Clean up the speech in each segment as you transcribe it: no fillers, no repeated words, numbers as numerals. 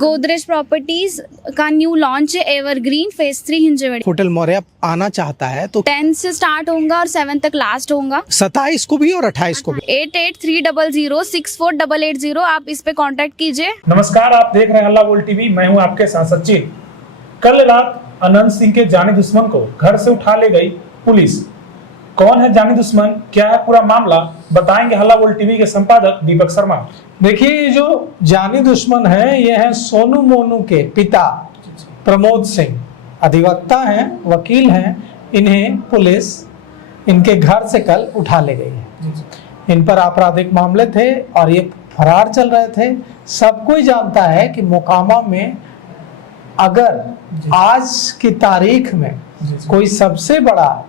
Godrej properties का new launch है evergreen phase 3 Hinjewadi. Hotel Maurya आना चाहता है तो 10 से स्टार्ट होगा और 7 तक लास्ट होगा। 27 को भी और 28 को भी। 8830080880 आप इस पे कांटेक्ट कीजिए। नमस्कार, आप देख रहे हैं हल्ला बोल टीवी। मैं हूं आपके साथ सचिन। कल रात अनंत सिंह के जानी दुश्मन को घर से उठा ले गई पुलिस। कौन है जानी दुश्मन, क्या है पूरा मामला, बताएंगे हल्ला बोल टीवी के संपादक दीपक शर्मा। देखिए, जो जानी दुश्मन है ये है सोनू मोनू के पिता प्रमोद सिंह। अधिवक्ता हैं, वकील हैं। इन्हें पुलिस इनके घर से कल उठा ले गई है। इन पर आपराधिक मामले थे और ये फरार चल रहे थे। सब कोई जानता है कि मोकामा में अगर आज की तारीख में कोई सबसे बड़ा,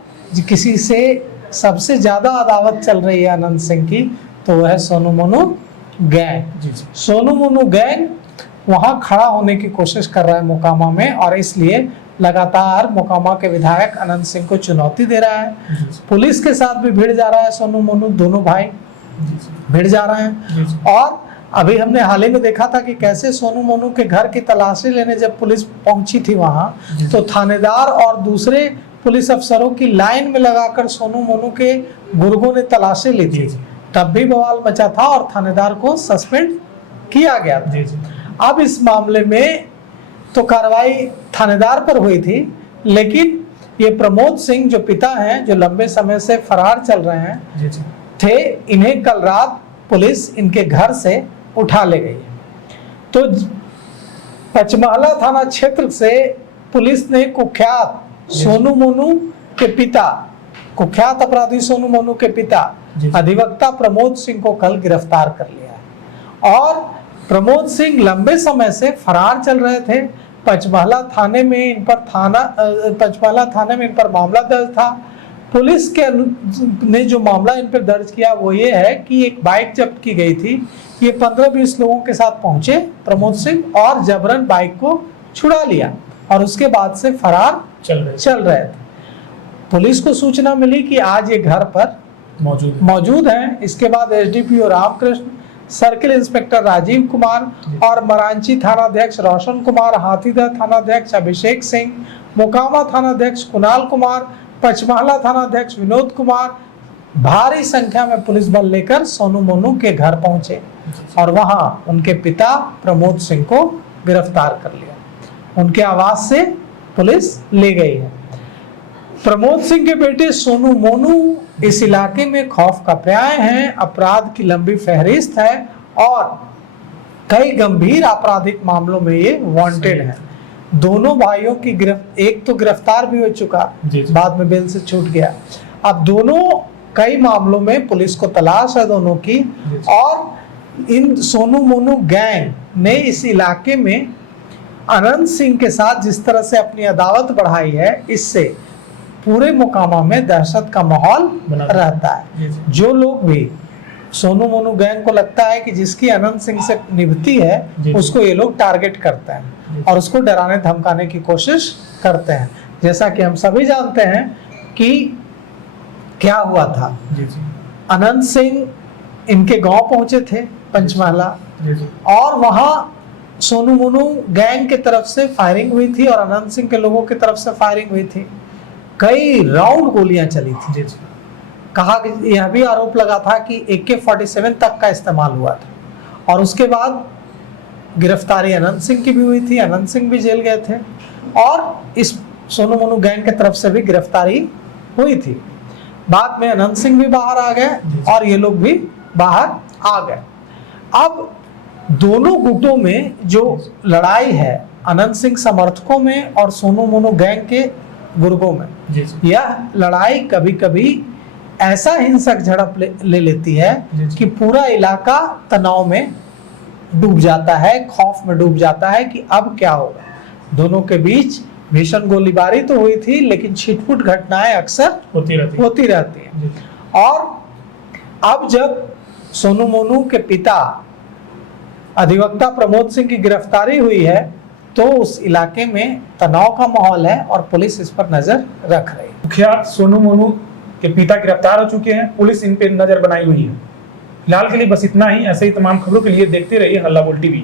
किसी से सबसे ज्यादा अदावत चल रही है अनंत सिंह की, तो वह है सोनू मोनू गैंग। सोनू मोनू गैंग वहां खड़ा होने की कोशिश कर रहा है मोकामा में, और इसलिए लगातार मोकामा के विधायक अनंत सिंह को चुनौती दे रहा है। पुलिस के साथ भी भिड़ जा रहा है सोनू मोनू, दोनों भाई भिड़ जा रहे हैं। और अभी हमने हाल ही में देखा था कि कैसे सोनू मोनू के घर की तलाशी लेने जब पुलिस पहुंची थी वहां, तो थानेदार और दूसरे पुलिस अफसरों की लाइन में लगाकर सोनू मोनू के गुर्गों ने तलाशी ली थी। तब भी बवाल मचा था और थानेदार को सस्पेंड किया गया था। अब इस मामले में तो कार्रवाई थानेदार पर हुई थी, लेकिन ये प्रमोद सिंह जो पिता हैं, जो लंबे समय से फरार चल रहे हैं थे, इन्हें कल रात पुलिस इनके घर से उठा ले गई। तो पचमहला थाना क्षेत्र से पुलिस ने कुख्यात सोनू मोनू के पिता, कुख्यात अपराधी सोनू मोनू के पिता अधिवक्ता प्रमोद सिंह को कल गिरफ्तार कर लिया है। और प्रमोद सिंह लंबे समय से फरार चल रहे थे। पचमहला थाने में इन पर मामला दर्ज था। पुलिस के ने जो मामला इन पर दर्ज किया वो ये है कि एक बाइक जब्त की गई थी। ये 15-20 लोगों के साथ पहुंचे प्रमोद सिंह और जबरन बाइक को छुड़ा लिया और उसके बाद से फरार चल रहे थे। पुलिस को सूचना मिली कि आज ये घर पर मौजूद हैं। इसके बाद SDPO Ramakrishna, circle inspector Rajiv Kumar और मरांची थानाध्यक्ष रोशन कुमार, हाथीदह थानाध्यक्ष अभिषेक सिंह, मोकामा थानाध्यक्ष कुणाल कुमार, पचमहला थानाध्यक्ष विनोद कुमार भारी संख्या में पुलिस बल लेकर सोनू मोनू के घर पहुंचे और वहां उनके पिता प्रमोद सिंह को गिरफ्तार कर लिया। उनके आवास से पुलिस ले गई है। प्रमोद सिंह के बेटे सोनू मोनू इस इलाके में खौफ का पर्याय हैं। अपराध की लंबी फहरिस्त है और कई गंभीर आपराधिक मामलों में ये वांटेड है। दोनों भाइयों की एक तो गिरफ्तार भी हो चुका, बाद में बेल से छूट गया। अब दोनों कई मामलों में पुलिस को तलाश है दोनों की। और इन सोनू मोनू गैंग ने इस इलाके में अनंत सिंह के साथ जिस तरह से अपनी अदावत बढ़ाई है, इससे पूरे मोकामा में दहशत का माहौल रहता है। जो लोग भी सोनू मोनू गैंग को लगता है कि जिसकी अनंत सिंह से निभती है, उसको ये लोग टारगेट करते हैं और उसको डराने धमकाने की कोशिश करते हैं। जैसा कि हम सभी जानते हैं कि क्या हुआ था। अनंत सिंह इनके गांव पहुंचे थे पंचमहला, और वहां सोनू मोनू गैंग के तरफ से फायरिंग हुई थी और अनंत सिंह के लोगों की तरफ से फायरिंग हुई थी। कई राउंड गोलियां चली थी। कहा कि यह भी आरोप लगा था कि AK-47 तक का इस्तेमाल हुआ था। और उसके बाद गिरफ्तारी अनंत सिंह की भी हुई थी। अनंत सिंह भी जेल गए थे और इस सोनू मोनू गैंग की तरफ से भी गिरफ्तारी हुई थी। बाद में अनंत सिंह भी बाहर आ गए और ये लोग भी बाहर आ गए। अब दोनों गुटों में जो लड़ाई है, अनंत सिंह समर्थकों में और सोनू मोनू गैंग के गुर्गों में, यह लड़ाई कभी कभी ऐसा हिंसक झड़प ले लेती है कि पूरा इलाका तनाव में डूब जाता है, खौफ में डूब जाता है कि अब क्या होगा। दोनों के बीच भीषण गोलीबारी तो हुई थी, लेकिन छिटपुट घटनाएं अक्सर होती रहती हैं। और अब जब सोनू मोनू के पिता अधिवक्ता प्रमोद सिंह की गिरफ्तारी हुई है, तो उस इलाके में तनाव का माहौल है और पुलिस इस पर नजर रख रही है। मुखिया सोनू मोनू के पिता गिरफ्तार हो चुके हैं, पुलिस इन पे नजर बनाई हुई है। फिलहाल के लिए बस इतना ही। ऐसे ही तमाम खबरों के लिए देखते रहिए हल्ला बोल टीवी।